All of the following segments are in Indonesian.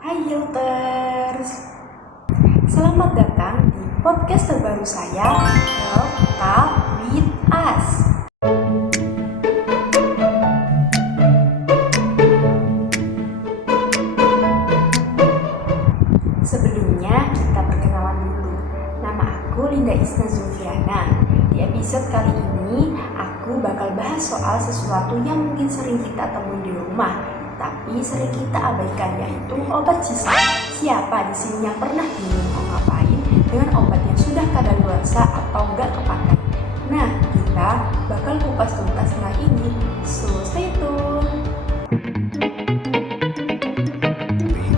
Hai Hilters, selamat datang di podcast terbaru saya, Health Talk with Us. Sebelumnya kita perkenalan dulu. Nama aku Linda Isna Zulfiana. Di episode kali ini aku bakal bahas soal sesuatu yang mungkin sering kita temui di rumah, tapi sering kita abaikan, yaitu obat sisa. Siapa di sini yang pernah bingung mau ngapain dengan obat yang sudah kadaluarsa atau nggak kepakai? Nah, kita bakal kupas tuntas setelah ini. So, stay tune.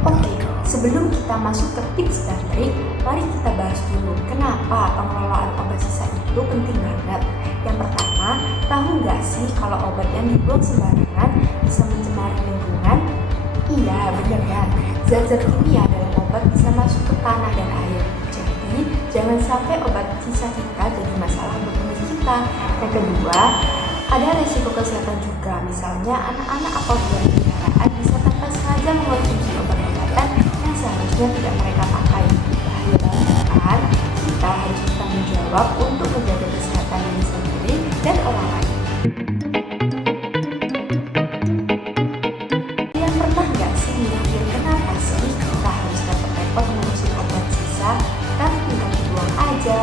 Oke, sebelum kita masuk ke tips dan trik, mari kita bahas dulu kenapa pengelolaan obat sisa itu penting banget. Yang pertama, tahu nggak sih kalau obat yang dibuang sembarangan bisa mencemari lingkungan? Iya, benar kan? Zat-zat kimia dalam obat bisa masuk ke tanah dan air. Jadi, jangan sampai obat sisa kita jadi masalah buat tubuh kita. Yang kedua, ada resiko kesehatan juga. Misalnya, anak-anak atau hewan peliharaan bisa tanpa sengaja mengonsumsi obat-obatan yang seharusnya tidak mereka pakai. Bahaya banget kan? Kita harus bertanggung jawab untuk menjaga kesehatan diri sendiri dan orang lain. Kalian pernah nggak sih mikir kenapa sih kita harus repot-repot mengurusin obat sisa? Kan tinggal dibuang aja.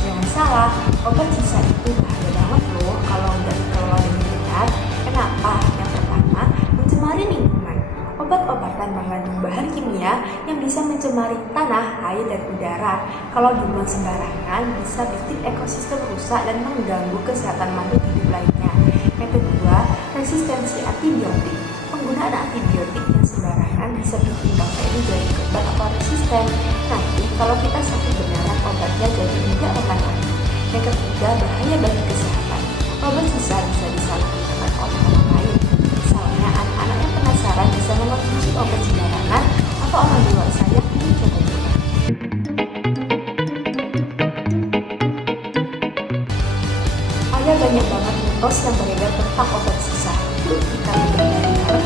Jangan salah, obat sisa itu bahaya banget loh kalau nggak dikelola dengan benar. Kenapa? Yang pertama, mencemari lingkungan. Obat-obatan mengandung bahan kimia yang bisa mencemari tanah, air, dan udara. Kalau dibuang sembarangan, bisa bikin ekosistem rusak dan mengganggu kesehatan makhluk hidup lainnya. Yang kedua, resistensi antibiotik. Penggunaan antibiotik yang sembarangan bisa bikin bakteri jadi kebal atau resisten. Nanti kalau kita sakit beneran, obatnya jadi tidak akan lagi. Yang ketiga, bahaya bagi kesehatan. Obat sisa bisa disalahgunakan oleh orang lain. Misalnya, anak-anak yang penasaran bisa mengonsumsi obat sembarangan atau orang dewasa yang ingin coba-coba. Ada banyak banget mitos yang beredar tentang obat sisa. Yuk kita lihat.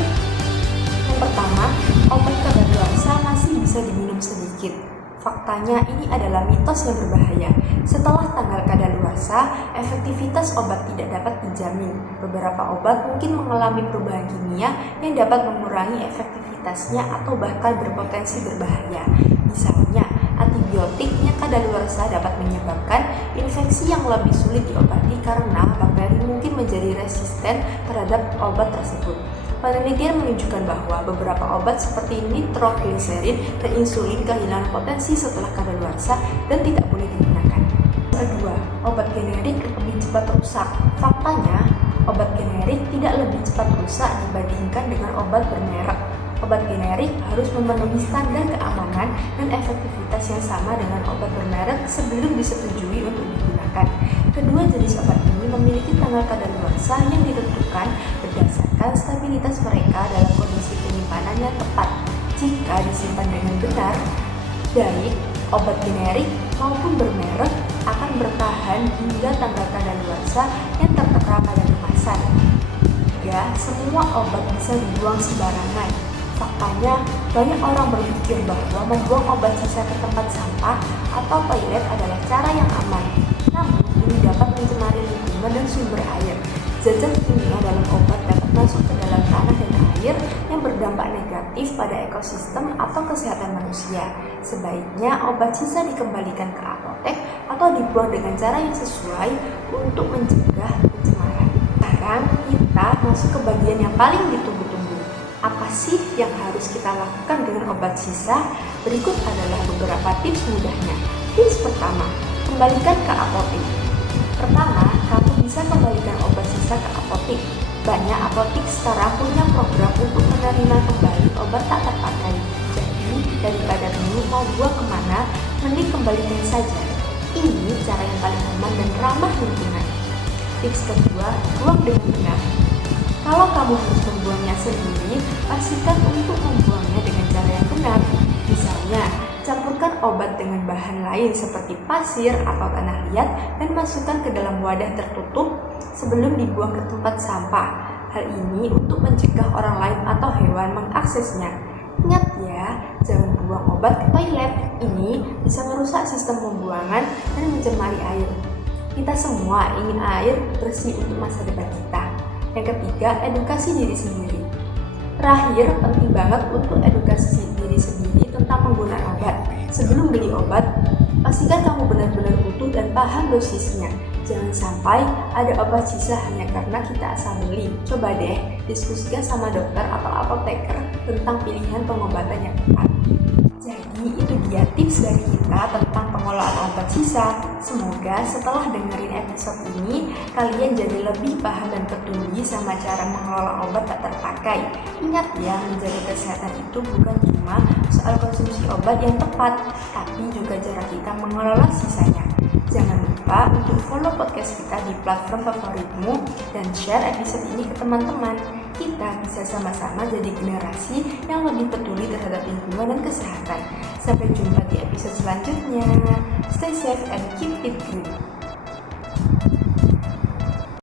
Yang pertama, obat kadaluarsa masih bisa diminum sedikit. Faktanya ini adalah mitos yang berbahaya. Setelah tanggal kadaluarsa, efektivitas obat tidak dapat dijamin. Beberapa obat mungkin mengalami perubahan kimia yang dapat mengurangi efektivitasnya atau bahkan berpotensi berbahaya. Misalnya, antibiotik yang kadaluarsa dapat menyebabkan infeksi yang lebih sulit diobati karena bakteri mungkin menjadi resisten terhadap obat tersebut. Penelitian menunjukkan bahwa beberapa obat seperti nitrogliserin dan insulin kehilangan potensi setelah kadaluarsa dan tidak boleh digunakan. Kedua, obat generik lebih cepat rusak. Faktanya, obat generik tidak lebih cepat rusak dibandingkan dengan obat bermerek. Obat generik harus memenuhi standar keamanan dan efektivitas yang sama dengan obat bermerek sebelum disetujui untuk digunakan. Kedua jenis obat ini memiliki tanggal kadaluarsa yang ditentukan berdasarkan stabilitas mereka dalam kondisi penyimpanan yang tepat. Jika disimpan dengan benar, baik obat generik maupun bermerek akan bertahan hingga tanggal kadaluarsa yang tertera pada kemasan. 3. Semua obat bisa dibuang sembarangan. Faktanya, banyak orang berpikir bahwa membuang obat sisa ke tempat sampah atau toilet adalah cara yang aman. Namun, ini dapat mencemari lingkungan dan sumber air. Zat-zat kimia dalam obat dapat masuk ke dalam tanah dan air yang berdampak negatif pada ekosistem atau kesehatan manusia. Sebaiknya obat sisa dikembalikan ke apotek atau dibuang dengan cara yang sesuai untuk mencegah pencemaran. Sekarang kita masuk ke bagian yang paling ditunggu-tunggu. Apa sih yang harus kita lakukan dengan obat sisa? Berikut adalah beberapa tips mudahnya. Tips pertama, kembalikan ke apotek. Pertama, kamu bisa kembalikan obat sisa ke apotek. Banyak apotek sekarang punya program untuk menerima kembali obat tak terpakai. Jadi, daripada kamu mau buang kemana, mending kembalikan saja. Ini cara yang paling aman dan ramah lingkungan. Tips kedua, buang dengan benar. Kalau kamu harus membuangnya sendiri, pastikan untuk membuangnya dengan cara yang benar. Misalnya, campurkan obat dengan bahan lain seperti pasir atau tanah liat dan masukkan ke dalam wadah tertutup sebelum dibuang ke tempat sampah. Hal ini untuk mencegah orang lain atau hewan mengaksesnya. Ingat ya, jangan buang obat ke toilet. Ini bisa merusak sistem pembuangan dan mencemari air. Kita semua ingin air bersih untuk masa depan kita. Yang ketiga, edukasi diri sendiri. Terakhir, penting banget untuk edukasi diri sendiri tentang penggunaan obat. Sebelum beli obat, pastikan kamu benar-benar butuh dan paham dosisnya. Jangan sampai ada obat sisa hanya karena kita asal beli. Coba deh diskusikan sama dokter atau apoteker tentang pilihan pengobatan yang tepat. Jadi itu dia tips dari kita tentang pengelolaan obat sisa. Semoga setelah dengerin episode ini, kalian jadi lebih paham dan peduli sama cara mengelola obat tak terpakai. Ingat ya, menjaga kesehatan itu bukan cuma soal konsumsi obat yang tepat, tapi juga cara kita mengelola sisanya. Jangan lupa untuk follow podcast kita di platform favoritmu dan share episode ini ke teman-teman. Kita bisa sama-sama jadi generasi yang lebih peduli terhadap lingkungan dan kesehatan. Sampai jumpa di episode selanjutnya. Stay safe and keep it green.